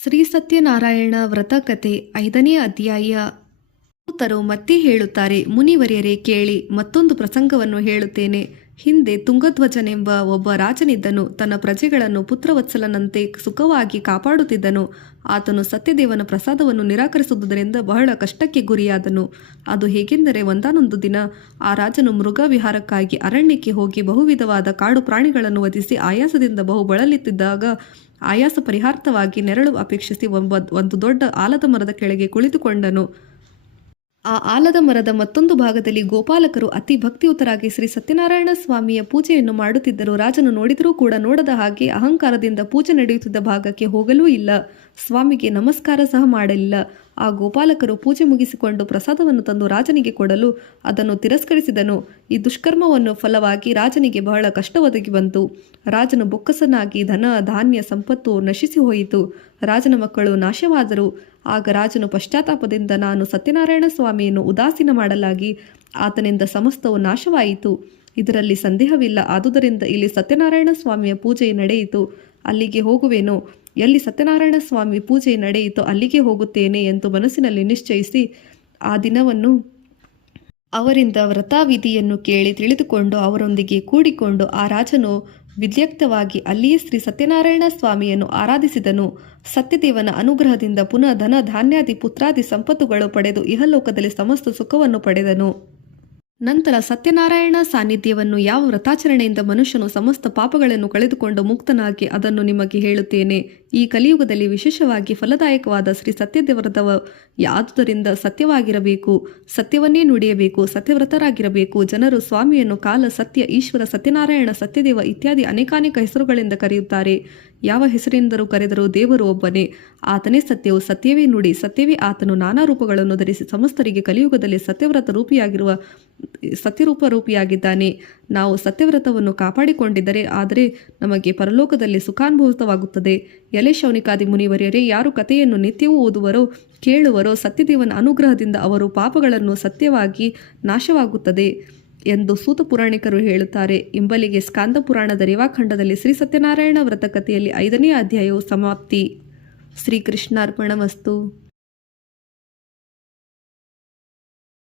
ಶ್ರೀ ಸತ್ಯನಾರಾಯಣ ವ್ರತಕಥೆ 5ನೇ ಅಧ್ಯಾಯ. ದೂತರು ಮತ್ತೆ ಹೇಳುತ್ತಾರೆ, ಮುನಿವರ್ಯರೇ ಕೇಳಿ, ಮತ್ತೊಂದು ಪ್ರಸಂಗವನ್ನು ಹೇಳುತ್ತೇನೆ. ಹಿಂದೆ ತುಂಗಧ್ವಜನೆಂಬ ಒಬ್ಬ ರಾಜನಿದ್ದನು. ತನ್ನ ಪ್ರಜೆಗಳನ್ನು ಪುತ್ರವತ್ಸಲನಂತೆ ಸುಖವಾಗಿ ಕಾಪಾಡುತ್ತಿದ್ದನು. ಆತನು ಸತ್ಯದೇವನ ಪ್ರಸಾದವನ್ನು ನಿರಾಕರಿಸುವುದರಿಂದ ಬಹಳ ಕಷ್ಟಕ್ಕೆ ಗುರಿಯಾದನು. ಅದು ಹೇಗೆಂದರೆ, ಒಂದಾನೊಂದು ದಿನ ಆ ರಾಜನು ಮೃಗ ವಿಹಾರಕ್ಕಾಗಿ ಅರಣ್ಯಕ್ಕೆ ಹೋಗಿ ಬಹುವಿಧವಾದ ಕಾಡು ಪ್ರಾಣಿಗಳನ್ನು ವಧಿಸಿ ಆಯಾಸದಿಂದ ಬಹು ಬಳಲುತ್ತಿದ್ದಾಗ ಆಯಾಸ ಪರಿಹಾರ್ಥವಾಗಿ ನೆರಳು ಅಪೇಕ್ಷಿಸಿ ಒಂದು ದೊಡ್ಡ ಆಲದ ಮರದ ಕೆಳಗೆ ಕುಳಿತುಕೊಂಡನು. ಆ ಆಲದ ಮರದ ಮತ್ತೊಂದು ಭಾಗದಲ್ಲಿ ಗೋಪಾಲಕರು ಅತಿ ಭಕ್ತಿಯುತರಾಗಿ ಶ್ರೀ ಸತ್ಯನಾರಾಯಣ ಸ್ವಾಮಿಯ ಪೂಜೆಯನ್ನು ಮಾಡುತ್ತಿದ್ದರು. ರಾಜನು ನೋಡಿದರೂ ಕೂಡ ನೋಡದ ಹಾಗೆ ಅಹಂಕಾರದಿಂದ ಪೂಜೆ ನಡೆಯುತ್ತಿದ್ದ ಭಾಗಕ್ಕೆ ಹೋಗಲೂ ಇಲ್ಲ, ಸ್ವಾಮಿಗೆ ನಮಸ್ಕಾರ ಸಹ ಮಾಡಲಿಲ್ಲ. ಆ ಗೋಪಾಲಕರು ಪೂಜೆ ಮುಗಿಸಿಕೊಂಡು ಪ್ರಸಾದವನ್ನು ತಂದು ರಾಜನಿಗೆ ಕೊಡಲು ಅದನ್ನು ತಿರಸ್ಕರಿಸಿದನು. ಈ ದುಷ್ಕರ್ಮವನ್ನು ಫಲವಾಗಿ ರಾಜನಿಗೆ ಬಹಳ ಕಷ್ಟ ಒದಗಿ ಬಂತು. ರಾಜನು ಬೊಕ್ಕಸನಾಗಿ ಧನ ಧಾನ್ಯ ಸಂಪತ್ತು ನಶಿಸಿ ಹೋಯಿತು. ರಾಜನ ಮಕ್ಕಳು ನಾಶವಾದರು. ಆಗ ರಾಜನು ಪಶ್ಚಾತ್ತಾಪದಿಂದ, ನಾನು ಸತ್ಯನಾರಾಯಣ ಸ್ವಾಮಿಯನ್ನು ಉದಾಸೀನ ಮಾಡಲಾಗಿ ಆತನಿಂದ ಸಮಸ್ತವು ನಾಶವಾಯಿತು, ಇದರಲ್ಲಿ ಸಂದೇಹವಿಲ್ಲ. ಆದುದರಿಂದ ಇಲ್ಲಿ ಸತ್ಯನಾರಾಯಣ ಸ್ವಾಮಿಯ ಪೂಜೆ ನಡೆಯಿತು, ಅಲ್ಲಿಗೆ ಹೋಗುವೆನು. ಎಲ್ಲಿ ಸತ್ಯನಾರಾಯಣ ಸ್ವಾಮಿ ಪೂಜೆ ನಡೆಯಿತೋ ಅಲ್ಲಿಗೆ ಹೋಗುತ್ತೇನೆ ಎಂದು ಮನಸ್ಸಿನಲ್ಲಿ ನಿಶ್ಚಯಿಸಿ ಆ ದಿನವನ್ನು ಅವರಿಂದ ವ್ರತವಿಧಿಯನ್ನು ಕೇಳಿ ತಿಳಿದುಕೊಂಡು ಅವರೊಂದಿಗೆ ಕೂಡಿಕೊಂಡು ಆ ರಾಜನು ವಿದ್ಯುಕ್ತವಾಗಿ ಅಲ್ಲಿಯೇ ಶ್ರೀ ಸತ್ಯನಾರಾಯಣ ಸ್ವಾಮಿಯನ್ನು ಆರಾಧಿಸಿದನು. ಸತ್ಯದೇವನ ಅನುಗ್ರಹದಿಂದ ಪುನಃ ಧನ ಧಾನ್ಯಾದಿ ಪುತ್ರಾದಿ ಸಂಪತ್ತುಗಳು ಪಡೆದು ಇಹಲೋಕದಲ್ಲಿ ಸಮಸ್ತ ಸುಖವನ್ನು ಪಡೆದನು. ನಂತರ ಸತ್ಯನಾರಾಯಣ ಸಾನ್ನಿಧ್ಯವನ್ನು ಯಾವ ವ್ರತಾಚರಣೆಯಿಂದ ಮನುಷ್ಯನು ಸಮಸ್ತ ಪಾಪಗಳನ್ನು ಕಳೆದುಕೊಂಡು ಮುಕ್ತನಾಗಿ ಅದನ್ನು ನಿಮಗೆ ಹೇಳುತ್ತೇನೆ. ಈ ಕಲಿಯುಗದಲ್ಲಿ ವಿಶೇಷವಾಗಿ ಫಲದಾಯಕವಾದ ಶ್ರೀ ಸತ್ಯವ್ರತವ ಯಾದುದರಿಂದ ಸತ್ಯವಾಗಿರಬೇಕು, ಸತ್ಯವನ್ನೇ ನುಡಿಯಬೇಕು, ಸತ್ಯವ್ರತರಾಗಿರಬೇಕು. ಜನರು ಸ್ವಾಮಿಯನ್ನು ಕಾಲ, ಸತ್ಯ, ಈಶ್ವರ, ಸತ್ಯನಾರಾಯಣ, ಸತ್ಯದೇವ ಇತ್ಯಾದಿ ಅನೇಕಾನೇಕ ಹೆಸರುಗಳಿಂದ ಕರೆಯುತ್ತಾರೆ. ಯಾವ ಹೆಸರಿಂದರೂ ಕರೆದರೂ ದೇವರು ಒಬ್ಬನೇ. ಆತನೇ ಸತ್ಯವು, ಸತ್ಯವೇ ನುಡಿ, ಸತ್ಯವೇ ಆತನು. ನಾನಾ ರೂಪಗಳನ್ನು ಧರಿಸಿ ಸಮಸ್ತರಿಗೆ ಕಲಿಯುಗದಲ್ಲಿ ಸತ್ಯವ್ರತ ರೂಪಿಯಾಗಿರುವ ಸತ್ಯರೂಪ ರೂಪಿಯಾಗಿದ್ದಾನೆ. ನಾವು ಸತ್ಯವ್ರತವನ್ನು ಕಾಪಾಡಿಕೊಂಡಿದ್ದರೆ ಆದರೆ ನಮಗೆ ಪರಲೋಕದಲ್ಲಿ ಸುಖಾನುಭೂತವಾಗುತ್ತದೆ. ಎಲೆ ಶೌನಿಕಾದಿ ಮುನಿವರ್ಯರೇ, ಯಾರು ಕಥೆಯನ್ನು ನಿತ್ಯವೂ ಓದುವರೋ ಕೇಳುವರೋ ಸತ್ಯದೇವನ ಅನುಗ್ರಹದಿಂದ ಅವರು ಪಾಪಗಳನ್ನು ಸತ್ಯವಾಗಿ ನಾಶವಾಗುತ್ತದೆ ಎಂದು ಸೂತ ಪುರಾಣಿಕರು ಹೇಳುತ್ತಾರೆ. ಇಂಬಲಿಗೆ ಸ್ಕಾಂದ ಪುರಾಣದ ರೇವಾಖಂಡದಲ್ಲಿ ಶ್ರೀ ಸತ್ಯನಾರಾಯಣ ವ್ರತ ಕಥೆಯಲ್ಲಿ 5ನೇ ಅಧ್ಯಾಯವು ಸಮಾಪ್ತಿ. ಶ್ರೀಕೃಷ್ಣಾರ್ಪಣಮಸ್ತು.